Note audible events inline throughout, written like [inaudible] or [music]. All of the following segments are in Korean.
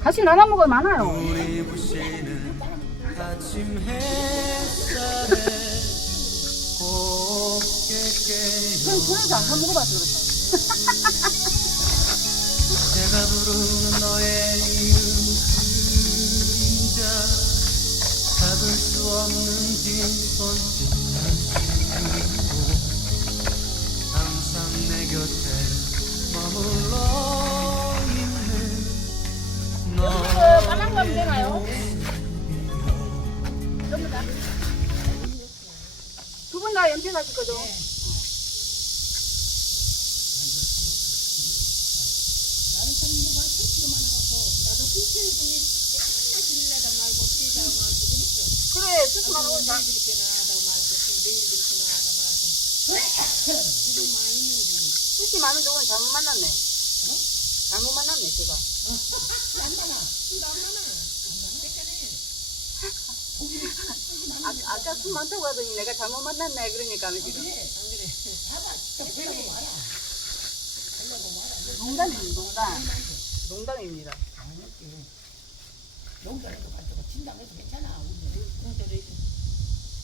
같이 나눠 먹으면 많아요. 깨요 전에도 안 먹어봐서 그렇다. [laughs] 내가 부르는 너의 이름 그림자 잡을 수 없는 빈손짓 거죠? 그래. 수시 많은 쪽은 잘못 만났네. 잘못 만났네, 제가. 아, 술 많다고 하더니 내가 잘못 만났네, 그러니까 지금. 농담입니다, 농담. 농담입니다.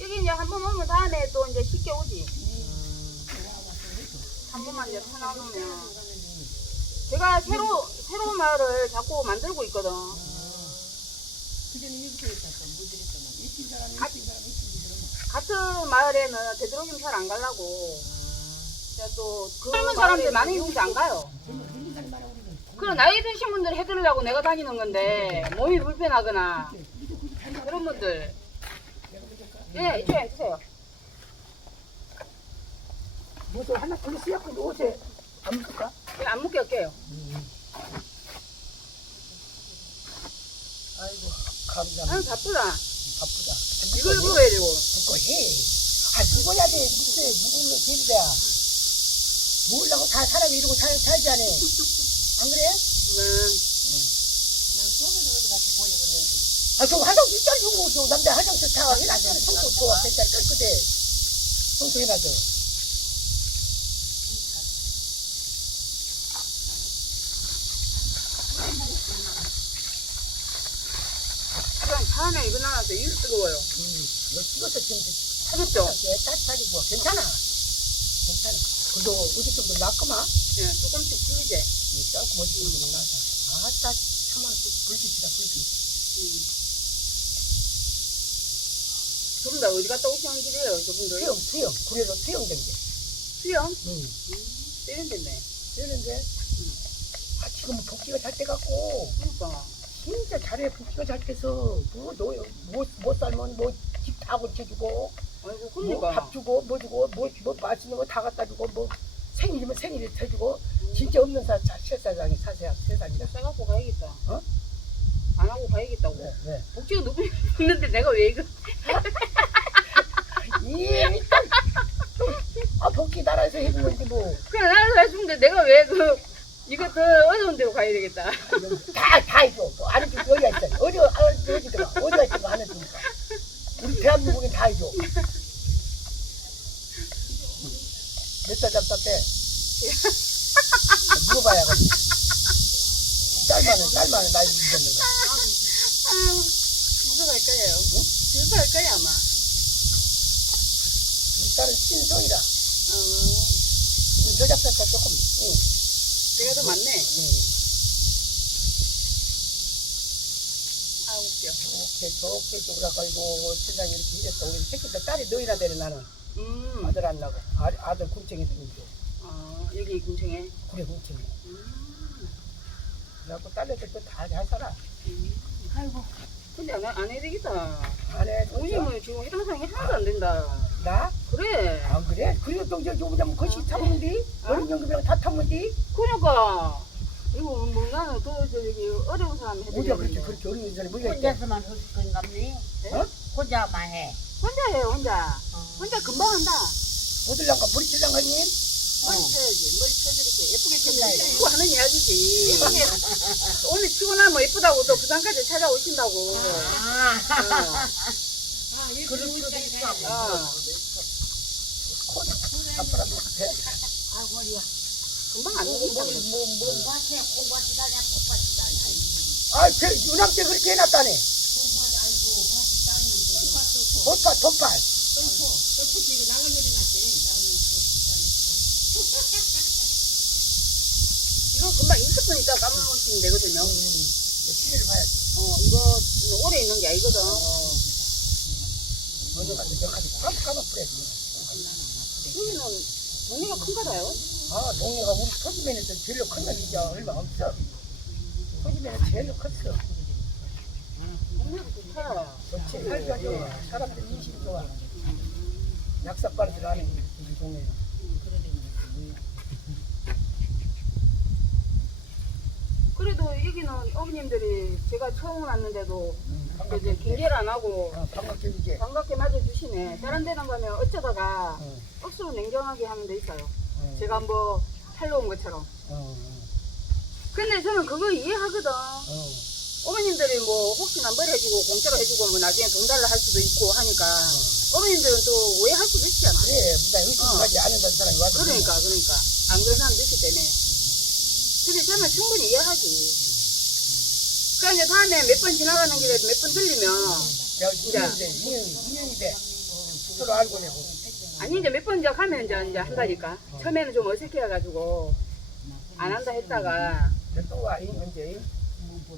여기 이제 한 번 오면 다음에 또 이제 쉽게 오지. 한 번만 이제 터놔놓으면. 제가 새로, 새로운 마을을 자꾸 만들고 있거든. 가- 같은 마을에는 되도록이면 잘 안 가려고. 또, 그 젊은 사람들 많이 있는데 안 가요. 그 나이 드신 분들 해드리려고 내가 다니는 건데, 몸이 불편하거나, 그런 분들. 예, 이쪽에 앉으세요. 뭐저 하나 걸로 쓰였고 옷에 안 묶을까? 예, 안 묶여 올게요. 아이고 감사합니다. 아, 바쁘다. 바쁘다. 이걸 먹어야 되고. 묶어 해. 아 묶어야 돼. 거 제일 돼야. 먹으려고 다 사람이 이러고 살, 살지 않아. 안 그래? 네. 아, 저 화장실 있잖아, 저거. 저 남자 화장실 다 해놨잖아. 청소 좋아. 괜찮아. 깨끗해. 청소해놔줘. 그럼 차 안에 이거 나와서 이거 뜨거워요. 음, 이거 찍어서 지금 차갑죠? 예, 따뜻하고 괜찮아. 괜찮아. 그래도 어디 좀더 낫구만. 예, 조금씩 풀리지. 이 조금 어디 좀더 낫아. 아따, 참아. 불빛이다, 불빛. 좀더 어디 갔다 오시는 길이에요, 저분들? 수영, 수영. 그래도 수영 된 게. 수영? 응. 때린 됐네. 되는데. 아, 지금 복지가 잘 돼갖고. 그러니까. 진짜 잘해. 복지가 잘 돼서. 뭐, 너, 못, 못 살면 뭐, 집 다 고쳐주고. 아이고, 뭐, 그러니까. 밥 주고, 뭐 주고, 뭐, 뭐 맛있는 거 다 갖다 주고, 뭐, 생일이면 생일에 해주고. 진짜 없는 사, 자, 세상이 사세야, 세상이다. 싸갖고 가야겠다. 어? 안 하고 가야겠다고. 네, 네. 복지가 누구 있는데 내가 왜 이거. [laughs] 이, 일단. 아, 복지 나라에서 해준 건지 뭐. 그냥 나를 해주는데 내가 왜 그, 이거 더 어려운 데로 가야 되겠다. 다, 다 해줘. 뭐, 안 해주고 여기가 있잖아. 어디, 어디, 어디더라. 어디가 있더라. 안 해주니까. 우리 대한민국엔 다 해줘. 몇 살 잡았대? 물어봐야겠지. 짤만은, 짤만은 나이 있었는 거. 아유, 무슨 할 거예요? 무슨 할 거야, 아마. 우리 딸은 신성이라. 어, 우리 저 잡사가 조금, 응, 제가 더 많네. 응. 아, 웃겨. 쪼그라가지고 이렇게 이랬어. 우리 새끼들 딸이 너희나 되는 나는. 음, 아들 안 나고. 아, 아들 군청에서 이제. 어, 여기 궁청에. 그래, 군청에. 음, 그래갖고 딸내들도 다 잘 살아. 아이고. 근데 안, 해- 안 해야 되겠다. 안 해. 오님은 지금 해당상이 하나도 안 된다. 나? 그래. 안 그래? 그리고 또 이제 요거자면 거시 타먹는디? 어린연금이랑 다 타먹는디? 그러니까. 이거 뭐 나는 더 저기 어려운 사람 해야 되겠네. 그렇게 어린 사람이 뭐가 있대? 혼자서만 할 건가 보네. 어? 혼자만 해. 혼자 해요, 혼자. 혼자 금방 한다. 어딜랑가 머리 찔랑가님? 머리 쳐야지. 머리 쳐드릴게. 예쁘게 쳐드릴게. 하는 이야기지. [laughs] 오늘 치고 나면 예쁘다고 또 부산까지 찾아오신다고. 아, 어. 그럴 수도 있어. 어. 코도 아빠랑 비슷해. 금방 안 되겠다. 공밭에 공밭이다냐 폭밭이다냐. 아, 그 유남 때 그렇게 해놨다네. 돈팔, 돈팔. 이거 금방 20분 있다 까먹으시면 되거든요. 시계를 봐야지. 어, 이거 오래 있는 게 아니거든. 먼저 가서 저까지 깜깜깜 뿌려. 여기는 동네가 큰가 봐요. 아, 동네가 우리 토지면에서 제일 큰 놈이죠. 얼마 없어. 토지면에 제일 컸어. 동네가 좋다. 좋지. 살기가 좋아. 사람들 인식이 좋아. 약사빠르들 안에 우리 동네는. 그래도 여기는 어머님들이 제가 처음 왔는데도 음, 이제. 경계를 안 하고 어, 반갑게. 반갑게 맞아주시네. 다른 데는 가면 어쩌다가 어, 억수로 냉정하게 하는 데 있어요. 어, 제가 뭐 살러 온 것처럼. 어, 근데 저는 그거 이해하거든. 어, 어머님들이 뭐 혹시나 뭘 해주고 공짜로 해주고 뭐 나중에 돈 달라 할 수도 있고 하니까 어 머님들은 또 오해할 수도 있잖아. 그래, 나 의심하지 않는다는 사람이 와서. 그러니까 그러니까 안 그런 사람도 있기 때문에. 근데 저는 충분히 이해하지. 그러니까 이제 다음에 몇 번 지나가는 길에 몇 번 들리면 내가 인연이, 인연이 돼. 서로 알고 내고. 아니 이제 몇 번 이제 가면 이제 이제 한다니까. 처음에는 좀 어색해가지고 안 한다 했다가 또 와, 이 언제?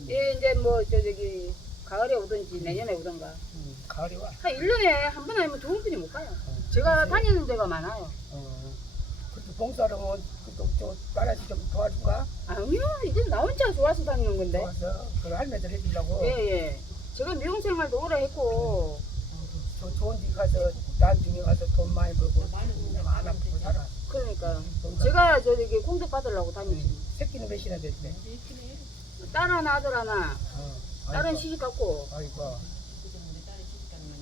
얘 이제 뭐 저 저기 가을에 오든지 내년에 오든가 음, 가을이 와. 한 1년에 한 번 아니면 좋은 분이 못 가요. 어, 제가. 다니는 데가 많아요. 어, 그것도 봉사하면 그것도 저 딸아지 좀 도와줄까? 아니요, 이제 나 혼자 좋아서 다니는 건데. 도와서 그 할매들 해주려고. 예, 예. 제가 미용 생활도 오래 했고, 저 좋은 데 가서 나중에 가서 돈 많이 벌고 안 아프고 살아. 그러니까. 제가 저기 공덕 받으려고 다니지. 새끼는 몇이나 됐대? 딸 하나, 아들 하나. 어, 딸은 아이고, 시집 갔고, 아이고.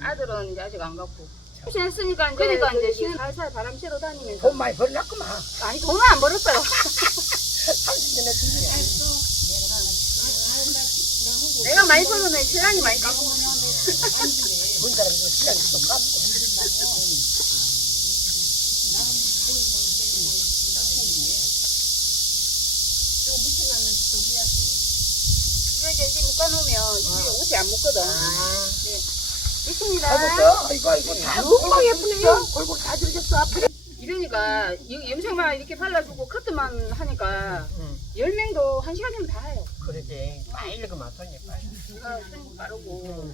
아들은 이제 아직 안 갔고. 혹시 했으니까 이제, 그러니까 이제 쉬는 살살 바람 쐬러 다니면서. 돈 많이 벌었구만. 아니, 돈은 안 벌었어요. 30년 [laughs] 했으니. 내가 많이 벌어내 신랑이 많이 깎고. 본 사람이 좀 시간이 좀 깎고. 이거 이제 이제 묶어놓으면 집에 옷이 안 묶거든. 네. 있습니다. 알겠어? 아이고, 아이고, 다 너무 예쁘네요. 골고루 다 들겠어, 앞에. 이러니까 이- 염색만 이렇게 발라주고 커트만 하니까 응, 열 명도 한 시간이면 다 해요. 그러지. 빨리 그만, 손이 빨리. 제가 손 빠르고.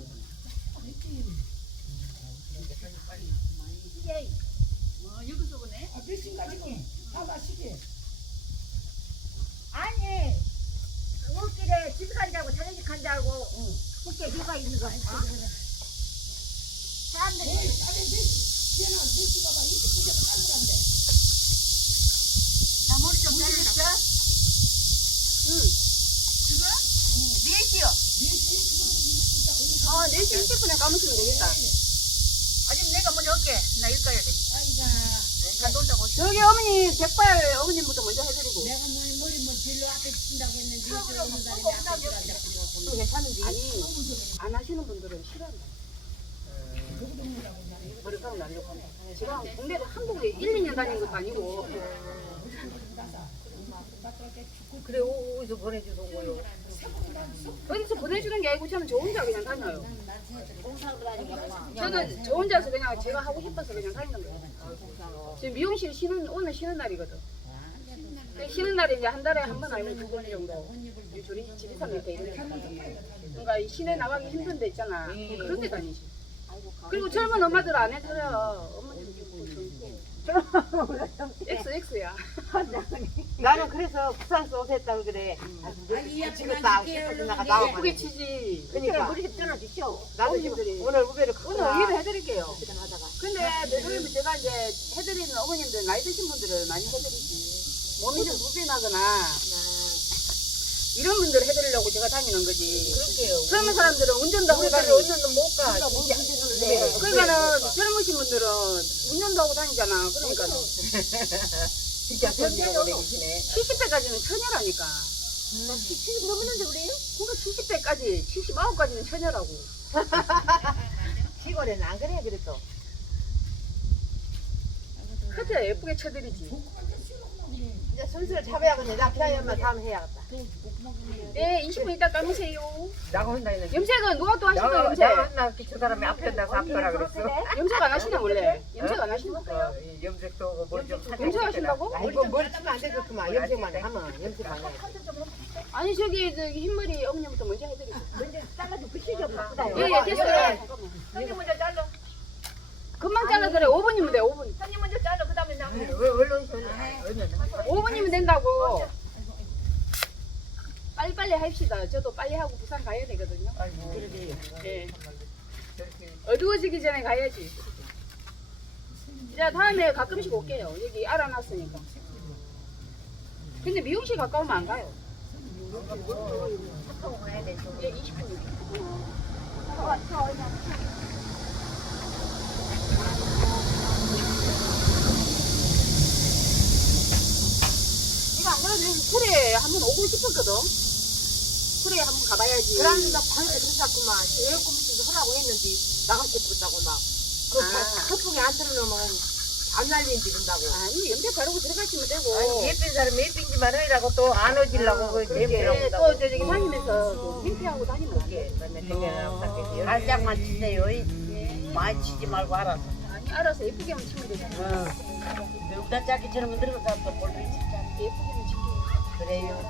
아, 몇신 가지고 다 마시게. 아니 올길에 집 간다고 자네집 간다고 국제 휴가 있는 거. 어? 사람들이 나 머리 좀 자르겠어? 응. 네시요. 어, 4시 20분에 감으시면 되겠다. 아니 내가 먼저 할게. 나 일 가야 돼. 잘 놀다고. 저기 어머니, 백발 어머님부터 먼저 해드리고. 내가 뭐 머리 뭐 진로 앞에 친다고 했는데 그러면 또 괜찮은지. 아니, 안 하시는 분들은 싫어한다. 머리카락 날려고. 제가 국내를 한국에 1, 2년 다닌 것도 아니고. 그래 어디서 보내주서 온 거요? 어디서 보내주는 게 아니고 저는 저 혼자 그냥 다녀요. 저는 저 혼자서 그냥 제가 하고 싶어서 그냥 다니는 거예요. 지금 미용실 쉬는 오늘 쉬는 날이거든. 그 쉬는 날이 이제 한 달에 한 번 아니면 두 번 정도. 이 조리 집에서 이렇게 이렇게 그러니까 이 시내 나가기 힘든 데 있잖아. 그런 데 다니지. 그리고 젊은 엄마들 안 해줘요. 엄마들 [laughs] X X야. [laughs] 나는 그래서 부산서 오셨다고 그래. 지금 싶어서 나가 나와. 예쁘게 치지. 그러니까. 머리 떨어지쇼. 나도 어머님들이. 지금 오늘 우배를 오늘 의뢰를 해드릴게요. 근데 되도록이면 제가 이제 해드리는 어머님들 나이 드신 분들을 많이 해드리지. 몸이 좀 불편하거나 이런 분들 해드리려고 제가 다니는 거지. 그럴게요. 젊은 사람들은 운전도 하고 다니고. 오늘은 못 가. 진짜. 그러니까는 젊으신 분들은 운전도 하고 다니잖아. [laughs] 그러니까 진짜 손이라고 내기시네. 70대까지는 처녀라니까. 70 넘었는데 우리? 그러니까 70대까지, 79까지는 처녀라고. [laughs] 시골에는 안 그래 그래도. 커트야 예쁘게 쳐드리지. 이제 순수를 잡아야겠네. 나 피하야만 다음 해야겠다. 네, 20분 있다 감으세요. 나가 혼자 있는 염색은 누가 또 하시나 나가 염색? 나가 저 사람이 앞에 앉아서 앞거라 그랬어 염색 안 하시나 원래? 염색 안 하시나? 어, 이 염색도 하고 뭘좀 염색 하신다고? 아, 이거 머리 치면 안 되겠구만. 염색만 하면 염색만 해. 아니 저기 저기 흰머리 어머님부터 먼저 해드릴게요. 먼저 잘라도 글씨가 바쁘다. 예, 예, 됐어요. 형님 먼저 잘라. 금방 잘라드려. 5분이면 돼, 5분. 형님 먼저 잘라. 그 다음에 나. 왜 얼른 얼른 5분이면 된다고. 빨리 빨리 합시다. 저도 빨리 하고 부산 가야 되거든요. 아이고 예. 저렇게 어두워지기 전에 가야지. 자, 다음에 가끔씩 올게요. 여기 알아놨으니까. 근데 미용실 가까우면 안 가요. 예, 20분. 이거 안 그래도 여기 풀에 한 번 오고 싶었거든. 풀에 한 번 가봐야지. 그런데 나 방에서 그랬었구만. 에어컨 밑에서 하라고 했는데 나가게 부르다고 막. 그 아. 커풍에 안 틀어놓으면 안 날린지 그런다고. 아니, 염색 바르고 들어가시면 되고. 아니 예쁜 사람이 예쁜지만 하라고 또 안 오질라고 그 냄새라고 네, 또 저기 다니면서 또 캠핑하고 다니면 안 돼. 살짝만 치세요 많이 치지 말고 알아서 아니, 알아서 예쁘게만 치면 되잖아. 누가 짜기처럼 늙어서 또 볼을 진짜 예쁘게만 치면 그래요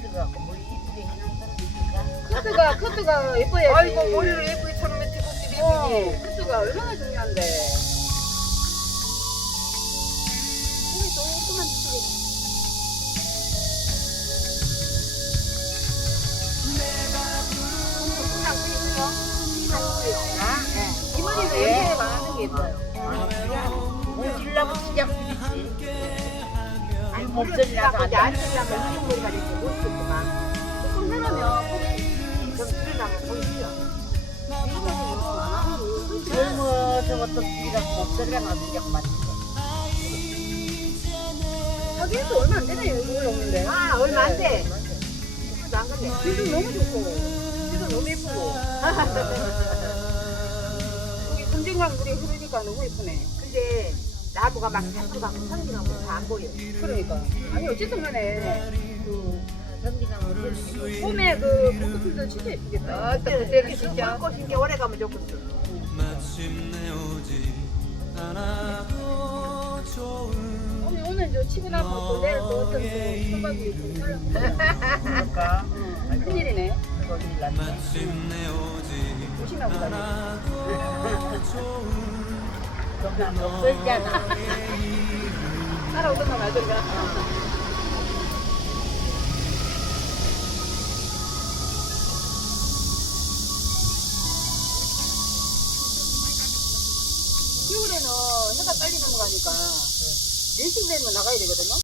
그래갖고 뭐 이쁘게 해놓은 사람이 커트가, 커트가 예뻐야지. 아이고 머리를 예쁘게 처럼 해주고 어, 예쁘지 커트가 얼마나 중요한데. 손이 조금만 치게. 이 머리는 염색에 많은 게 있어요. 목소리 나 나서 안 틀려면 무슨 머리가 될지 모르겠구만. 조금 해놓으면 좀 틀어나면 보이죠? 젊어서 어떤 비가 목소리가 나서 약 맞지 하기에서 얼마 안 되네요, 이거 올라오는데. 아, 얼마 안 돼. 그래도 안 그래. 지금 너무 좋고, 지금 너무 예쁘고. 여기 금쟁강 물이 흐르니까 너무 예쁘네. 근데 나무가 막 자꾸 막 성진하고 다안 보여. 그러니까. 아니, 어쨌든 간에, 그, 성기나무 봄에 그 벚꽃들도 진짜 예쁘겠다. 어, 또 그때 진짜 불꽃인 게 오래 가면 좋겠어. 오늘, 오늘 저 치고 나면 또 내일 또 어떤 그 초밥이 좀 살라고. 그럴까 [laughs] 큰일이네. 거기 났네 조심하고 다니. 그건 없었잖아 따라오던가 말던가. 겨울에는 해가 빨리 넘어가니까 4시 되면 나가야 되거든요.